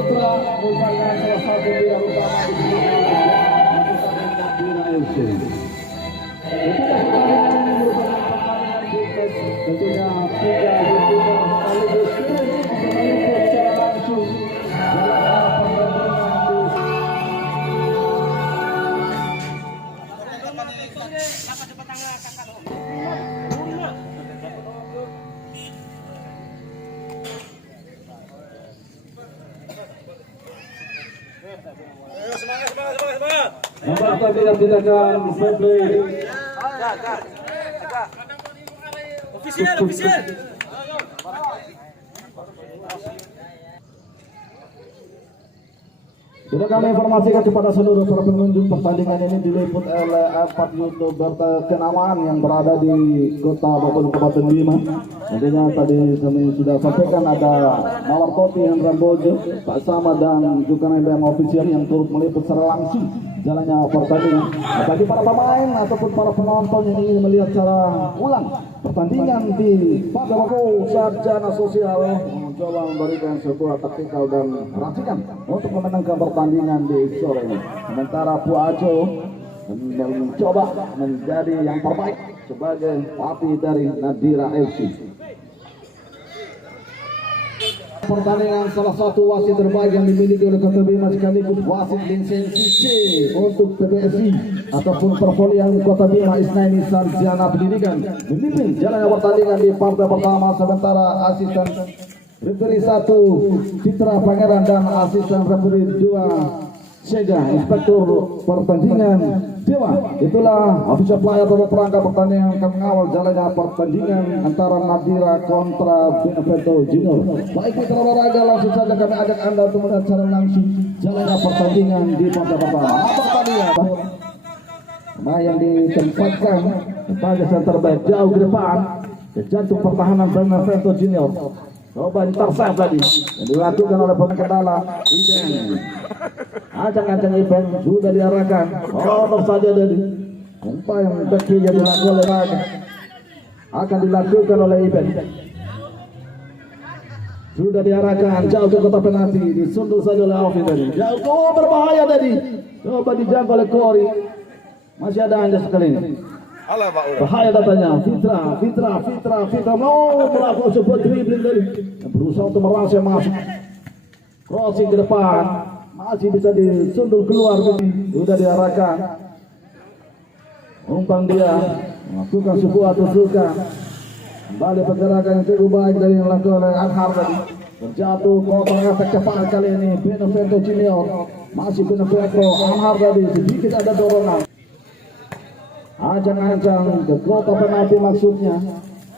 Putra merupakan salah satu pilihan utama di tentunya tiga youtuber sekaligus meliput secara langsung nomor tindakan ofisial. Sudah kami informasikan kepada seluruh para pengunjung pertandingan ini diliput oleh 4 youtuber kenamaan yang berada di kota maupun Kabupaten Bima. Nantinya tadi kami sudah sampaikan ada Mawar Toti yang Rambojo, Pak Sama dan juga NBM official yang turut meliput secara langsung jalannya pertandingan. Nah, bagi para pemain ataupun para penonton yang ingin melihat secara ulang pertandingan di Padawaku Sarjana Sosial mencoba memberikan sebuah taktikal dan racikan untuk memenangkan pertandingan di sore ini. Sementara Puajo mencoba menjadi yang terbaik sebagai pelatih dari Nadira FC. Pertandingan salah satu wasit terbaik yang dimiliki oleh Kota Bima sekaligus wasit lisensi C untuk PBSI ataupun perpolian Kota Bima Isnaini Sarjana Pendidikan memimpin jalannya pertandingan di partai pertama, sementara asisten referee 1 Citra Pangeran dan asisten referee 2 Sega inspektur pertandingan Dewa. Itulah official player atau perangkat pertandingan yang mengawal jalannya pertandingan antara Nadira kontra Benevento Junior. Baik mitra olahraga, langsung saja kami ajak Anda untuk melihat secara langsung jalannya pertandingan di partai pertama. Pertandingan nah yang ditempatkan sebagai center back jauh ke depan ke jantung pertahanan Benevento Junior. Coba intercept tadi yang dilakukan oleh pemain kendala Iben. Ancang-ancang Iben sudah diarahkan. Terus saja tadi umpan yang backnya dilakukan oleh Raga akan dilakukan oleh Iben. Sudah diarahkan jauh ke kotak penalti, disundul saja oleh Alvin tadi. Jauh, berbahaya tadi. Coba dijangkau oleh Kori. Masih ada Anda sekali ini. Bahaya datanya, Fitra mau melakukan sebuah dribbling tadi, berusaha untuk merasa masuk, crossing ke depan, masih bisa disundul keluar, sudah diarahkan, umpan dia melakukan sebuah tusukan, kembali pergerakan yang cukup baik dari yang dilakukan oleh Anhar tadi, terjatuh kotak efek cepat kali ini, Benevento Junior, masih Benevento, Anhar tadi, sedikit ada dorongan. Ancang-ancang ke kotak penalti maksudnya.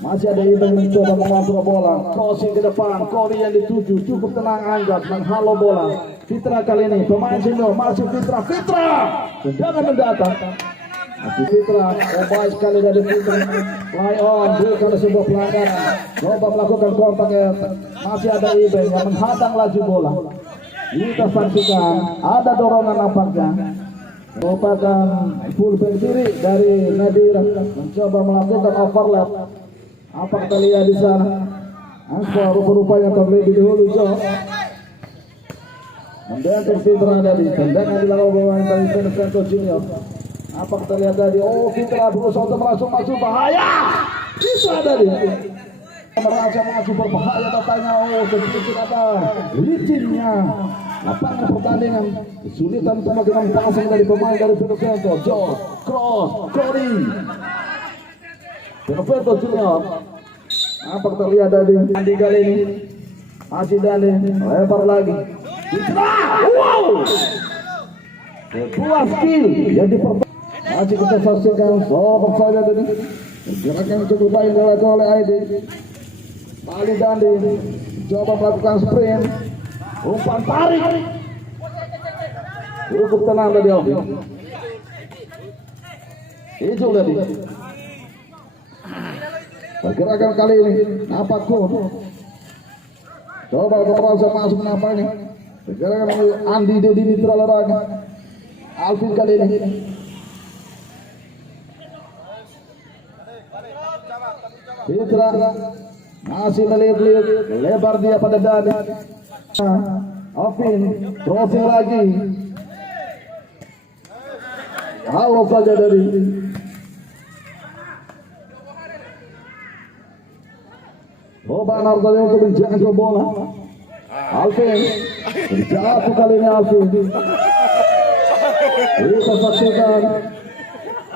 Masih ada Iben mencoba mengontrol bola, crossing ke depan, Kori yang dituju, cukup tenang anggap menghalau bola. Fitra kali ini pemain senior masih Fitra, tendangan mendatang. Masih Fitra, baik sekali dari Fitra, fly on, bukan sebuah pelanggaran. Coba melakukan kontak, masih ada Iben yang menghadang laju bola. Kita saksikan, ada dorongan nampaknya. Merupakan full back kiri dari Nadira mencoba melakukan overlap. Apa kita lihat di sana? Angka rupa-rupanya terlebih dahulu Jo. Mendengar Fitra tadi, tendangan dilakukan oleh dari Benevento Junior. Apa kita lihat tadi? Oh, Fitra berusaha untuk masuk bahaya. Bisa tadi. Merasa masuk berbahaya datanya. Oh, sedikit apa? Licinnya. Lapangan pertandingan kesulitan untuk melakukan passing dari pemain dari Benevento. Jo, cross, Kori, Benevento Junior. Apa terlihat dari Andi kali ini? Masih Dale, lebar lagi. Wow, sebuah skill yang diperbaiki. Masih kita saksikan sobek saja tadi. Gerakan yang cukup baik dilakukan oleh Aidi. Bali Dandi coba melakukan sprint. Umpan tarik, cukup tenang tadi Alvin. Itu tadi. Pergerakan kali ini nampak Kun. Coba berasa masuk nampak ini. Pergerakan Andi Dedi Mitra olahraga. Alvin kali ini. Fitra masih melihat-lihat, lebar dia pada dada. Alvin crossing lagi. Halo saja dari coba Nardani untuk menjaga bola. Alvin jatuh kali ini Alvin. Kita saksikan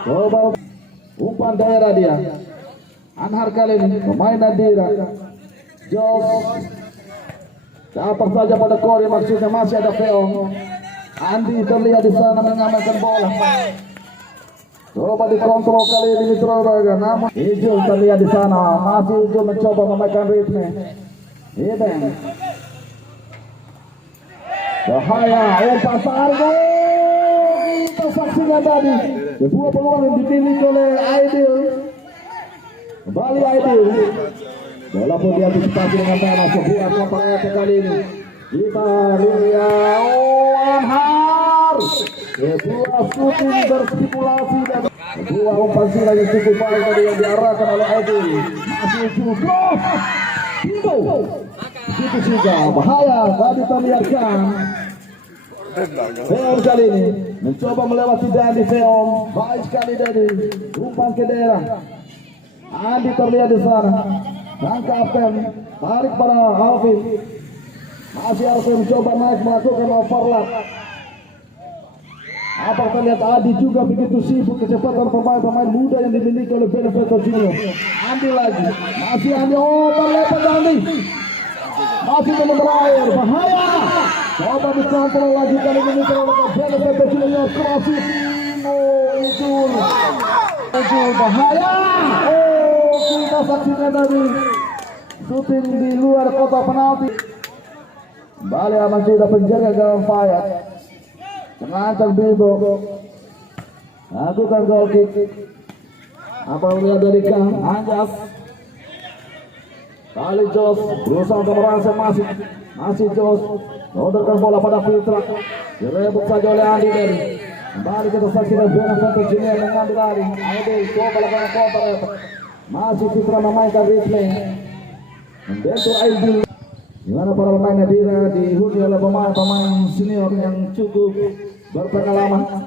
coba umpan daerah dia. Anhar kali ini pemain Nadira. Jos dapat saja pada Kori, maksudnya masih ada Feong. Andi terlihat di sana mengamankan bola. Coba dikontrol kali ini Mitra Raga, namun Ijul terlihat di sana, masih Ijul mencoba memainkan ritme. Iben bahaya, umpan Sargo. Kita saksikan tadi sebuah peluang yang dipilih oleh Aidil. Kembali Aidil. Bola pun diantisipasi dengan tanah, sebuah kontra kali ini. Kita lihat Anhar. Sebuah shooting berstipulasi dan sebuah umpan silang yang cukup baik tadi yang diarahkan oleh Aidil. Masih cukup. Itu juga bahaya tadi terlihatkan. Feong kali ini mencoba melewati Dandi Feong. Baik sekali dari umpan ke daerah. Andi terlihat di sana. Sang kapten tarik pada Alvin. Masih Alvin mencoba naik melakukan overlap. Apa terlihat Adi juga begitu sibuk kecepatan pemain-pemain muda yang dimiliki oleh Benevento Junior. Andi lagi, masih Andi, oh terlepas Andi. Masih belum berakhir, bahaya. Coba dikontrol lagi kali ini oleh Benevento Junior. Crossing, Ijul, bahaya. Oh kita saksikan tadi shooting di luar kotak penalti. Balik aman sudah penjaga gawang Fayat. Mengancam Bibo. Lakukan goal kick. Apa melihat dari Kang Anjas. Kali Jos berusaha untuk merangsek masih Jos. Rodorkan bola pada Fitra. Direbut saja oleh Andi dari. Kembali kita saksikan Benevento Junior mengambil lari. Aidil coba lakukan counter. Masih Fitra memainkan ritme. Membantu Aidil. Di mana para pemain Nadira dihuni oleh pemain-pemain senior yang cukup berpengalaman.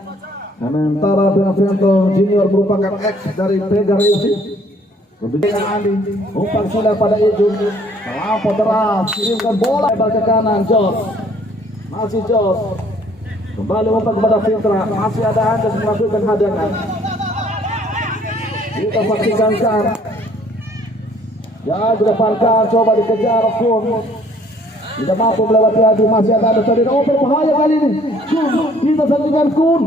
Sementara Benevento Junior merupakan ex dari Tegar FC. Kemudian Andi umpan sudah pada Ijul. Melampau deras, kirimkan bola lebar ke kanan. Jos masih Jos. Kembali umpan kepada Fitra. Masih ada Anjas melakukan hadangan. Kita saksikan kan. Ya depankan, coba dikejar pun tidak mampu melewati Adi. Masih ada tadi. Oh berbahaya kali ini. Kita saksikan Kun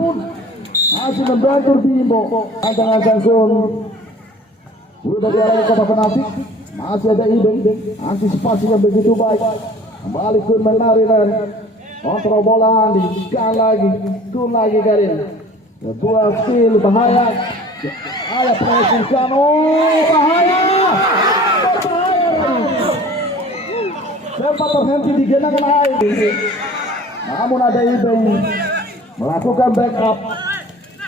masih membantu Bimbo. Ancang-ancang Kun sudah diarahkan ke penalti. Masih ada Ibeng. Antisipasi yang begitu baik. Kembali Kun menari dan kontrol bola Andi. Kan lagi Kun lagi kali ini. Sebuah skill bahaya. Ayah pressing kan. Oh bahaya. Sempat terhenti di genangan air. Namun ada Ibeng melakukan backup.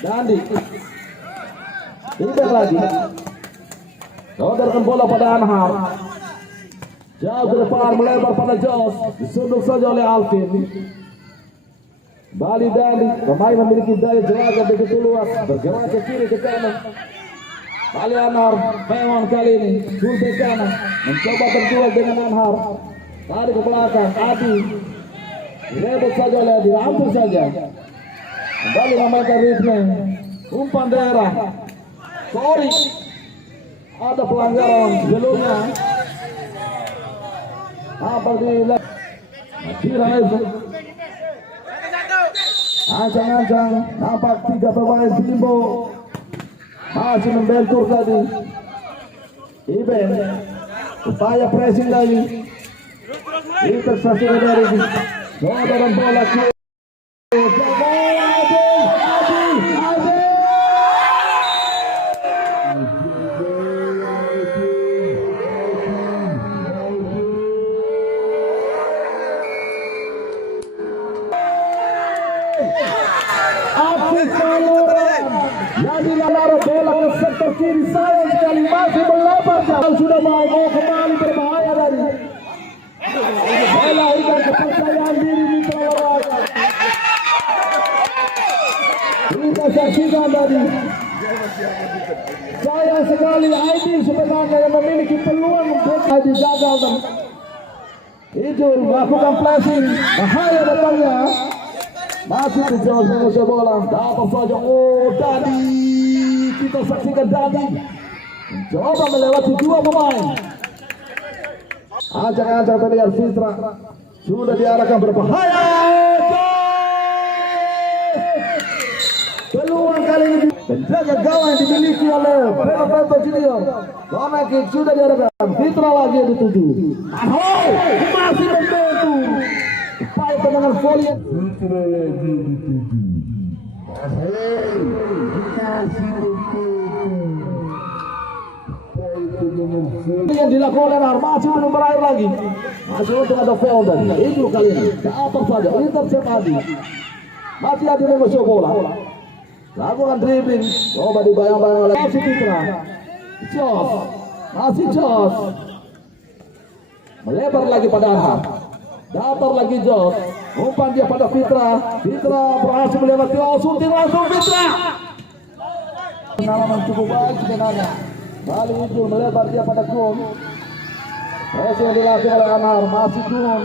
Dandi Ibeng lagi. Rodorkan bola pada Anhar. Jauh ke depan melebar pada Jos. Disunduk saja oleh Alvin. Bali Dandi. Pemain memiliki daya jelaga begitu luas. Bergerak ke kiri ke kanan. Bali Anhar. Feong kali ini full back kanan. Mencoba berduel dengan Anhar. Tarik ke belakang, Adi direbut saja oleh Adi, hampir saja. Kembali memainkan ritme. Umpan daerah. Sorry, ada pelanggaran sebelumnya. Apa dilakukan? Tira itu. Ancang-ancang, nampak 3 pemain Bimbo masih membentur tadi. Iben, upaya pressing lagi. Interseksi dari Rodorkan bola ke yang dilarang bola ke sektor kiri. Sayang sekali masih melebar jauh. Sudah mau kembali berbahaya dari bola ikan kepercayaan diri saksikan tadi. Sayang sekali ID sebenarnya yang memiliki peluang untuk ID gagal dan Ijul melakukan flashing, bahaya datangnya. Masih dijauh mengusir bola, dapat saja. Oh Dadi, kita saksikan Dadi mencoba melewati dua pemain. Ajak-ajak terlihat Fitra sudah diarahkan berbahaya. Peluang kali ini penjaga gawang yang dimiliki oleh Fernando Junior. Corner kick sudah diarahkan. Fitra lagi yang dituju. Masih membantu upaya tendangan volley. Fitra lagi dituju. Yang dilakukan oleh Nar masih belum berakhir lagi. Masih untuk ada foul tadi. Itu kali ini. Apa saja intercept Adi. Masih Adi mengusir bola. Lakukan dribbling. Coba dibayang-bayang oleh masih Fitra. Jos. Masih Jos. Melebar lagi pada Anhar. Datar lagi Jos. Umpan dia pada Fitra. Fitra berhasil melewati. Oh, shooting langsung Fitra. Pengalaman cukup baik sebenarnya. Kali itu melebar dia pada Kun. Pressing yang dilatih oleh Anhar. Masih Kun.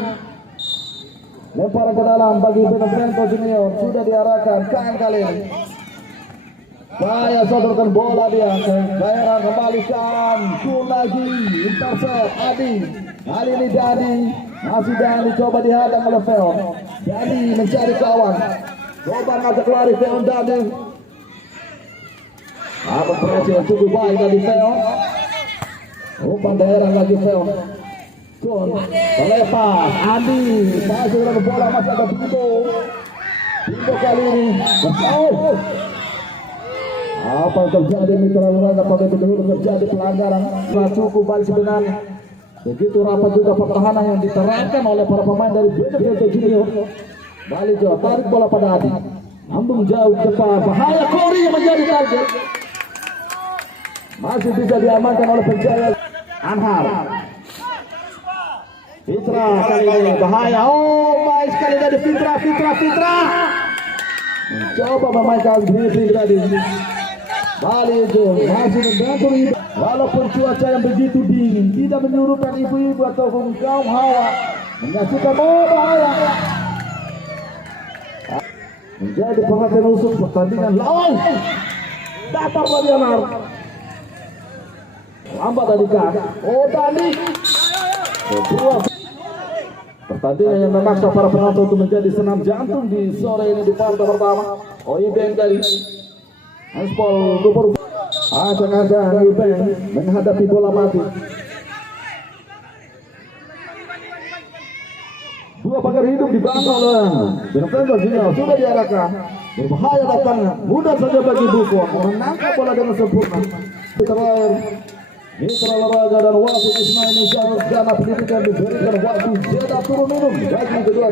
Lempar ke dalam bagi Benevento Junior. Sudah diarahkan KM kali ini. Saya sodorkan bola dia. Saya kembalikan. Kun lagi. Intercept Adi. Kali ini Dadi. Masih Dadi coba dihadang oleh Feon. Dadi mencari kawan. Coba ngajak lari Feon Dadi. Apa pressing yang cukup baik dari Feon. Umpan daerah lagi Feon. Kun melepas Adi. Masih dengan bola masih ada Bimbo. Bimbo kali ini. Apa yang terjadi Mitra Luraga pada betul terjadi pelanggaran. Cukup baik sebenarnya. Begitu rapat juga pertahanan yang diterapkan oleh para pemain dari Benevento Junior. Balik Jawa tarik bola pada Adi. Lambung jauh depan. Bahaya Kori yang menjadi target. Masih bisa diamankan oleh penjaya Anhar. Fitra kali ini bahaya. Oh baik sekali dari Fitra. Mencoba memainkan dribbling tadi. Balik itu masih membantu ibu. Walaupun cuaca yang begitu dingin tidak menyuruhkan ibu-ibu ataupun kaum hawa menyaksikan bahaya. Menjadi perhatian khusus pertandingan lawan. Dapat lagi Anhar. Lambat tadi kan. Oh Dani. Kedua pertandingan yang memaksa para penonton untuk menjadi senam jantung di sore ini di partai pertama. Oh Ibeng kali. Hanspol Gubernur. Ajak-ajak Ibeng menghadapi bola mati. Dua pagar hidup dibangun oleh Benevento Junior sudah diarahkan. Berbahaya datangnya. Mudah saja bagi Buffon menangkap bola dengan sempurna. Terakhir Mitra Luraga dan wasit Ismail Jana Pendidikan diberikan waktu jeda turun minum bagi kedua.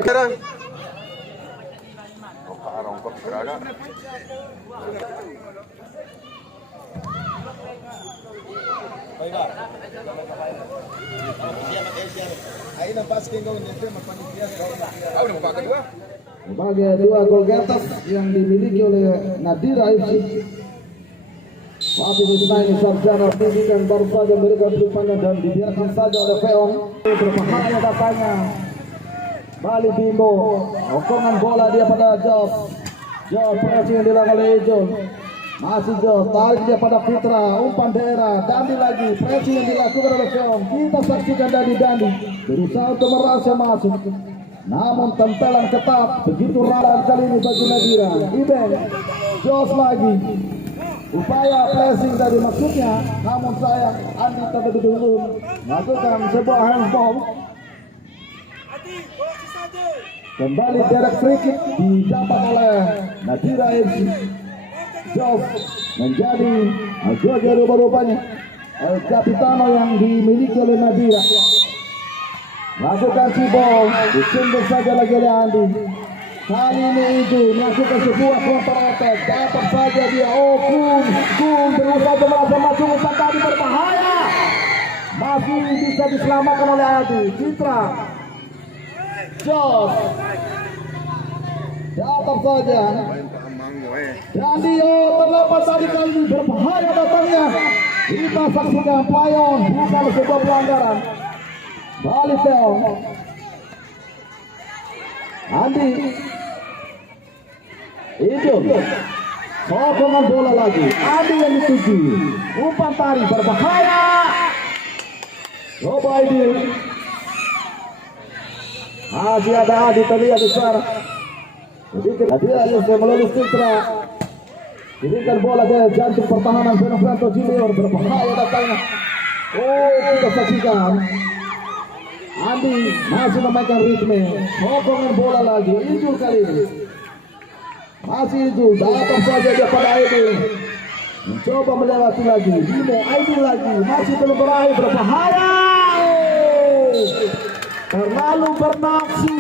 Sebagai dua gol gatas yang dimiliki oleh Nadira FC. Wasit Ismail Sarjana Pendidikan baru saja memberikan umpannya dan dibiarkan saja oleh Feon. Berbahaya datanya. Bali Bimbo. Okongan bola dia pada Jos. Jos pressing yang dilakukan oleh Ijul. Masih Jos. Tarik dia pada Fitra. Umpan daerah. Dandi lagi. Pressing yang dilakukan oleh Feon. Kita saksikan Dandi. Berusaha untuk merasa masuk. Namun tempelan ketat. Begitu rawan kali ini bagi Nadira. Ibeng. Jos lagi. Upaya flashing tadi maksudnya, namun sayang Andi terlebih dahulu melakukan sebuah handball. Kembali Derek free kick didapat oleh Nadira FC. Jos menjadi agak rupanya El Capitano yang dimiliki oleh Nadira. Lakukan cibol, disundur saja lagi oleh Andi. Kali ini itu melakukan sebuah counter attack. Dapat saja dia. Oh Kun berusaha merasa maju umpan tadi berbahaya. Masih bisa diselamatkan oleh Adi. Fitra. Jos. Dapat saja. Dan dia terlepas tadi kali ini berbahaya datangnya. Kita saksikan Payon bukan sebuah pelanggaran. Balik Teong. Andi. Itu. Sokongan bola lagi. Andi yang dituju. Umpan tarik berbahaya. Coba ini. Masih ada Adi terlihat di sana. Dia yang melalui Sintra. Diberikan bola ke jantung pertahanan Benevento Junior, berbahaya datangnya. Oh, kita saksikan Andi masih memainkan ritme, sokongan bola lagi. Ijul kali ini masih Ijul, datang saja dia pada Aidil, mencoba melewati lagi. Bimo Aidil lagi, masih belum berakhir, berbahaya. Terlalu bernafsu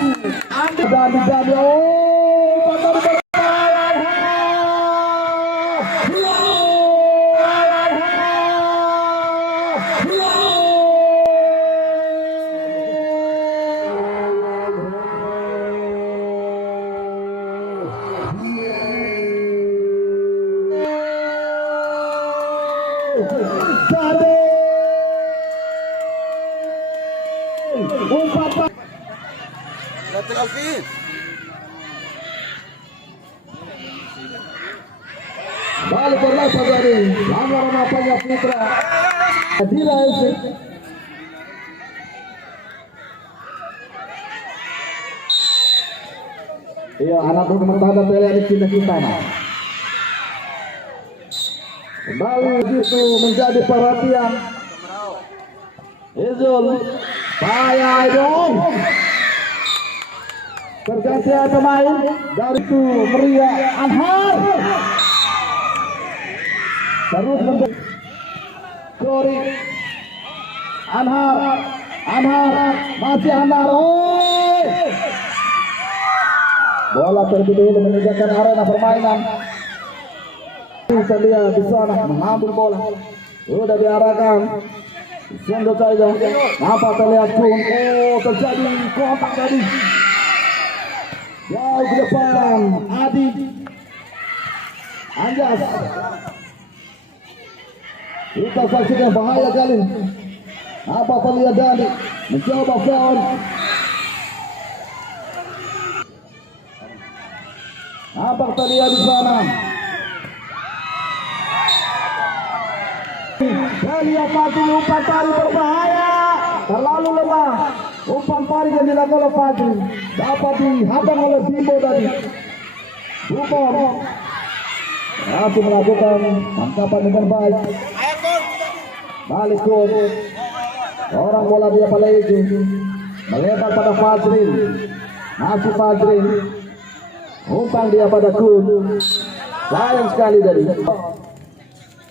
Andi dan oh, patah berbahaya. Balik berlaku dari pelanggaran apanya Putra Adira FC. Iya, anak nomor tanda tele ini kita nah. Kembali gitu menjadi perhatian. Izul, payah dong. Pergantian pemain dari itu Maria Anhar. Terus menjadi Kori Anhar masih Anhar. Oh, bola terlebih dahulu meninggalkan arena permainan. Kita lihat di sana mengambil bola, sudah diarahkan. Sendo saja, nampak terlihat pun. Oh, terjadi kontak tadi. Jauh ke depan, Adi Anjas. Kita saksikan bahaya kali ini. Apa terlihat Dani mencoba foul. Apa terlihat di sana? Lihat Fadli umpan tarik berbahaya, terlalu lemah. Umpan tarik yang dilakukan oleh Fadli dapat dihadang oleh Bimo tadi. Bimo masih melakukan tangkapan dengan baik. Balik Kun, orang bola dia pada itu melebar pada Fadril. Masih Fadril, umpan dia pada Kun. Sayang sekali dari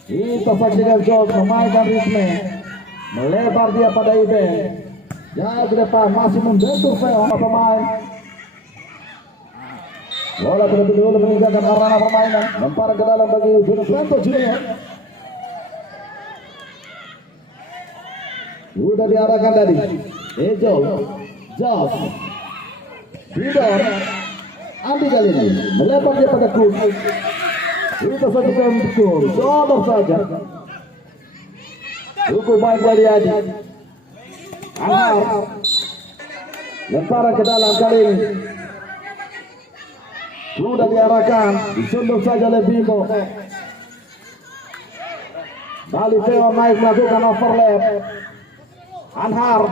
kita saksikan Jos memainkan ritme, melebar dia pada Ibe. Ya, ke depan masih membentur pemain. Bola terlebih dahulu meninggalkan arena permainan, lempar ke dalam bagi Benevento Junior. Sudah diarahkan tadi. Ejol, Jos, Bidor, Andi kali ini melebar dia pada Kun. Kita saksikan betul, sodor saja. Cukup baik dari Adi. Anhar lemparan ke dalam kali ini. Sudah diarahkan, disundul saja oleh Bimo. Bali Theo naik melakukan overlap. Anhar.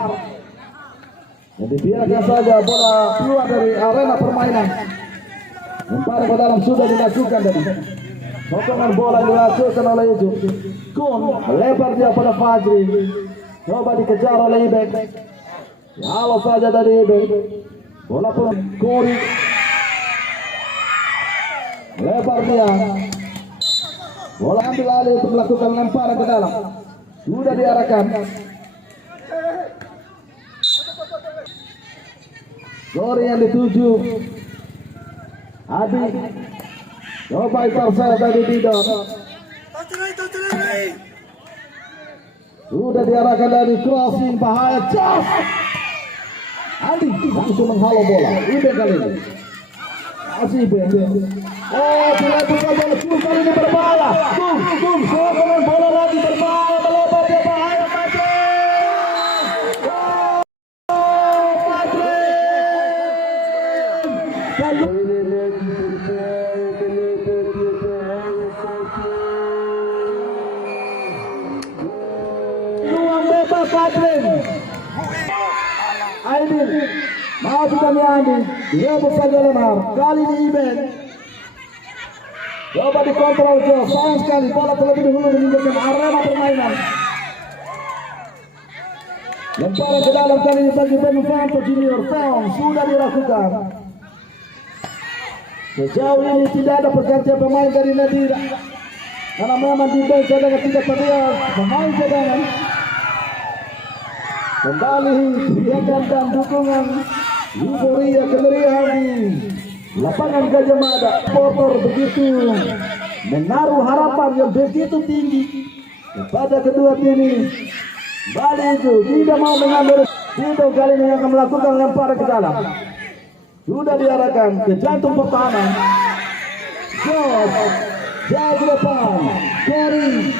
Jadi biarkan saja bola keluar dari arena permainan. Lemparan ke dalam sudah dilakukan tadi. Potongan bola dilakukan oleh itu. Kun lebar dia pada Fajri. Coba dikejar oleh Ibek. Halo saja dari Ibek. Bola pun Kori. Lebar dia. Bola ambil alih untuk melakukan lemparan ke dalam. Sudah diarahkan. Kori yang dituju. Adi. Coba intercept dari Bidor. Sudah diarahkan dari crossing bahaya. Adi langsung menghalau bola. Udah kali ini. masih Ben. Oh, direbut saja oleh Kum, kali ini berbahaya. Kum, serangan bola lagi berbahaya, melebar dia bahaya ruang bebas Padrin. Aidil, masuk kami Andi, direbut saja Lemar. Kali ini Iben. Coba dikontrol Joe, sayang sekali bola terlebih dahulu meninggalkan arena permainan. Lemparan ke dalam kali ini bagi Benvenuto Junior. Foul sudah dilakukan. Sejauh ini tidak ada pergantian pemain dari Nadira, karena memang di bench ada tidak terlihat pemain cadangan. Kembali teriakan dan dukungan euforia kemeriahan di lapangan Gajah Mada. Supporter begitu menaruh harapan yang begitu tinggi kepada kedua tim ini. Bali itu tidak mau mengambil. Itu kali ini akan melakukan lemparan ke dalam. Sudah diarahkan ke jantung pertahanan. Jauh ke depan.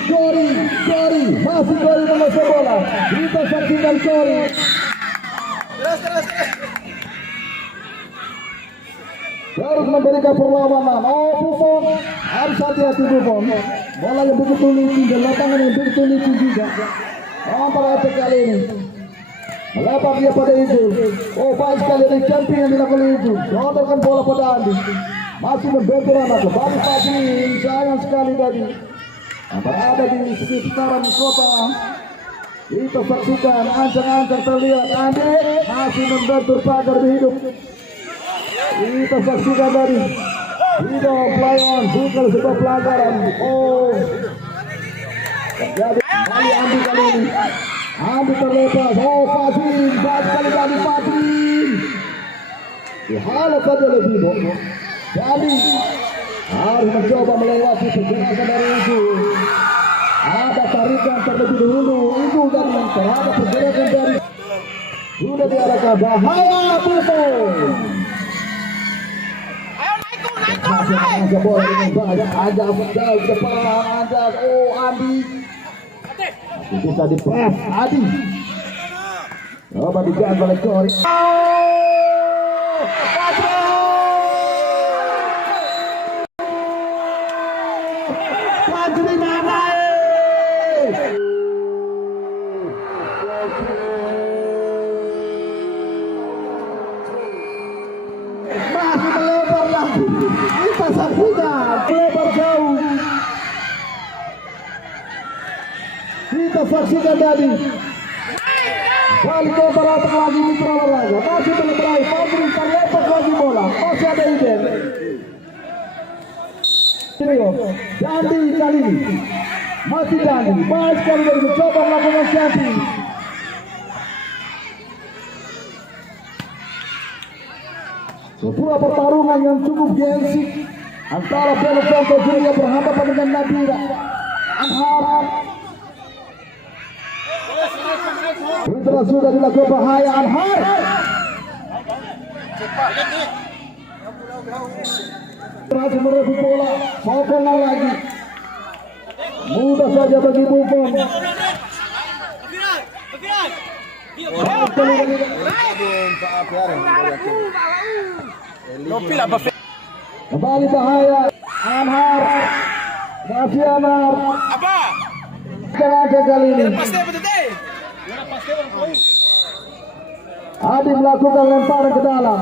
Gori. Masih Gori menguasai bola. Kita saksikan Gori. Harus memberikan perlawanan. Oh, Buffon. Harus hati-hati Buffon. Bola yang begitu licin dan lapangan yang begitu licin juga. Antara attack kali ini. Melebar dia pada itu. Oh, baik sekali dari camping yang dilakukan itu. Dodorkan bola pada Andi. Masih membenturan aku. Bali Fadli, sayang sekali tadi. Berada di sekitaran kota. Kita saksikan ancang-ancang terlihat Andi masih membentur pagar hidup. Kita saksikan tadi. Tidak pelayan, bukan sebuah pelanggaran. Oh, terjadi kali Andi kali ini. Andi terlepas. Oh, Fadli, baik sekali dari Fadli. Dihalau saja oleh Bimo. Jadi harus mencoba melewati pergerakan dari itu. Ada tarikan terlebih dahulu. Itu dari terhadap pergerakan dari. Sudah diarahkan bahaya Buffon. Ayo bola dengan banyak ajak jauh depan ajak. Oh, Andi. Bisa dipres Adi. Coba dijaga oleh Gori. Fadli mana? Masih melebar lagi. Kita saksikan melebar jauh. Kita saksikan tadi. Balik ke beratak lagi Mitra Olahraga. Masih melebar. Fadli terlepas lagi bola. Masih ada Iben. Dandi kali ini. Masih Dandi. Baik sekali dari mencoba melakukan jumping. Sebuah pertarungan yang cukup gengsi antara Benvenuto Junior berhadapan dengan Nadira Anhar. Sudah dilakukan bahaya Anhar. Berhasil merebut bola. Sokongan lagi. Mudah saja bagi Buffon. Kembali bahaya Anhar. Masih Anhar. Jangan kali ini. Adi melakukan lemparan ke dalam.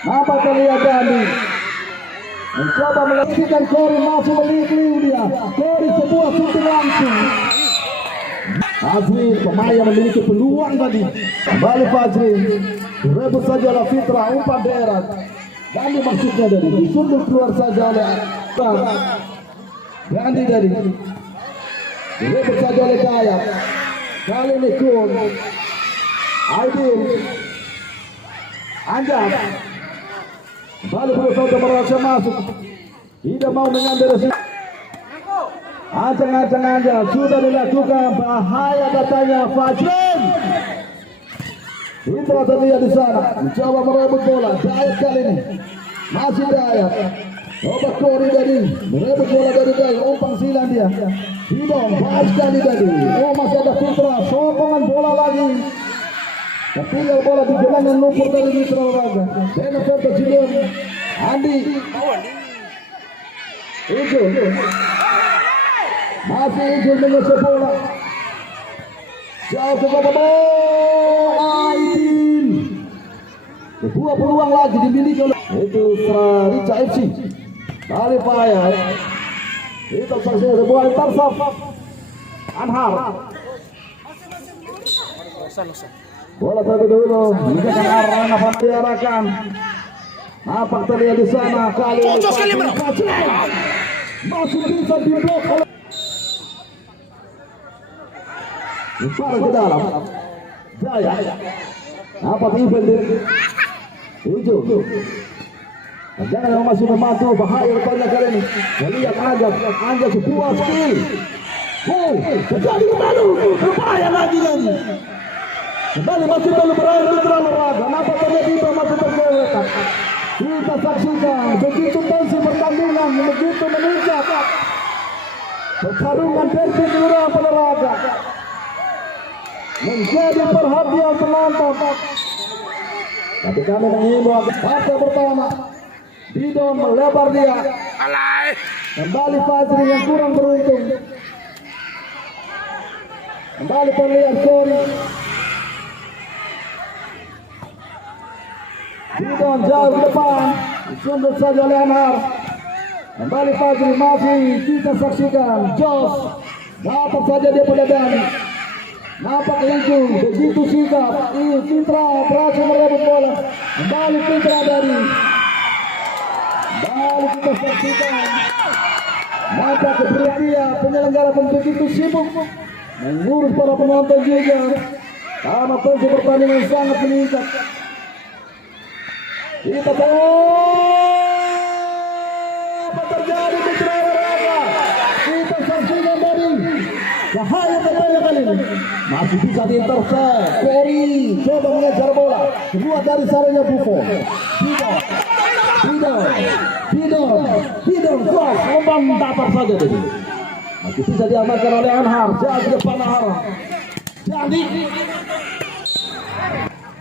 Nampak terlihat Adi mencoba melakukan Gori, masih meliuk-liuk dia. Gori sebuah suntik langsung. Fadli pemain yang memiliki peluang tadi. Kembali Fadli. Direbut saja oleh Fitra, umpan daerah. Dandi maksudnya dari disundul keluar saja oleh Dandi dari. Direbut saja oleh Kaya. Kali ini Kun. Aidil. Anjak. Kembali berusaha untuk merasa masuk. Tidak mau mengambil resiko. Ancang-ancang sudah dilakukan. Bahaya datanya Fajrin. Indra terlihat di sana, mencoba merebut bola. Dayat kali ini, masih Dayat. Coba Kori dari merebut bola dari Dayat, umpan silang dia. Hidong, baik sekali tadi. Oh, masih ada Fitra, sokongan bola lagi. Ketinggal bola di gelangan lumpur dari Mitra Olahraga. Beneferto Junior, Andi. Ijul. Masih Ijul mengusir bola. Jauh ke bawah bola. Aidin. Dua peluang lagi dimiliki oleh itu Rica FC. Dari Payah. Itu saksi sebuah intersap. Anhar. Bola terlebih dahulu. Meninggalkan arah nafas diarahkan. Nampak terlihat di sana kali ini. Masih bisa diblok oleh. Diparu ke dalam. Jaya. Nampak event di hijau. Jangan yang masih membantu bahaya rupanya kali ini. Melihat Anja sebuah skill. Terjadi kembali. Berbahaya lagi. Kembali masih belum berakhir Mitra Olahraga. Nampak terjadi masih tergeletak. Kita saksikan begitu tensi pertandingan, begitu meningkat. Pertarungan derby Kelurahan Olahraga menjadi perhatian penonton. Tapi kami mengimbau partai pertama. Didon melebar dia. Kembali Fajri yang kurang beruntung. Kembali terlihat Kori. Didon jauh ke depan. Disundut saja oleh Anhar. Kembali Fajri masih kita saksikan. Jos dapat saja dia pada Dani. Nampak Ijul begitu sigap. Fitra berhasil merebut bola. Kembali Fitra dari. Kembali kita saksikan. Nampak kepribadian penyelenggara begitu sibuk mengurus para penonton juga. Karena tensi pertandingan sangat meningkat. Kita tahu apa terjadi di Mitra Olahraga. Kita saksikan dari bahaya katanya kali ini. Masih bisa diintercept. Kori coba mengejar bola. Keluar dari sarangnya Buffon. Hidong cross. Umpan datar saja tadi. Masih bisa diamankan oleh Anhar. Jauh ke depan Anhar. Jadi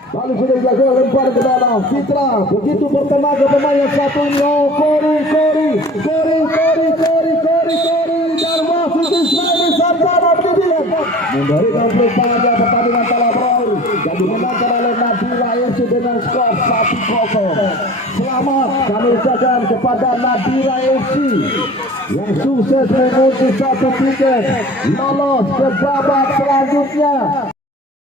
lalu sudah dilakukan lempar ke dalam. Fitra begitu bertenaga pemain yang satu ini. Oh, Kori dan masuk di sini Sarjana Pendidikan memberikan pelipanya pertandingan telah berakhir. Jadi menangkan oleh Nadira FC dengan skor 1-0. Selamat kami ucapkan kepada Nadira FC yang sukses mengunci 1 tiket lolos ke babak selanjutnya.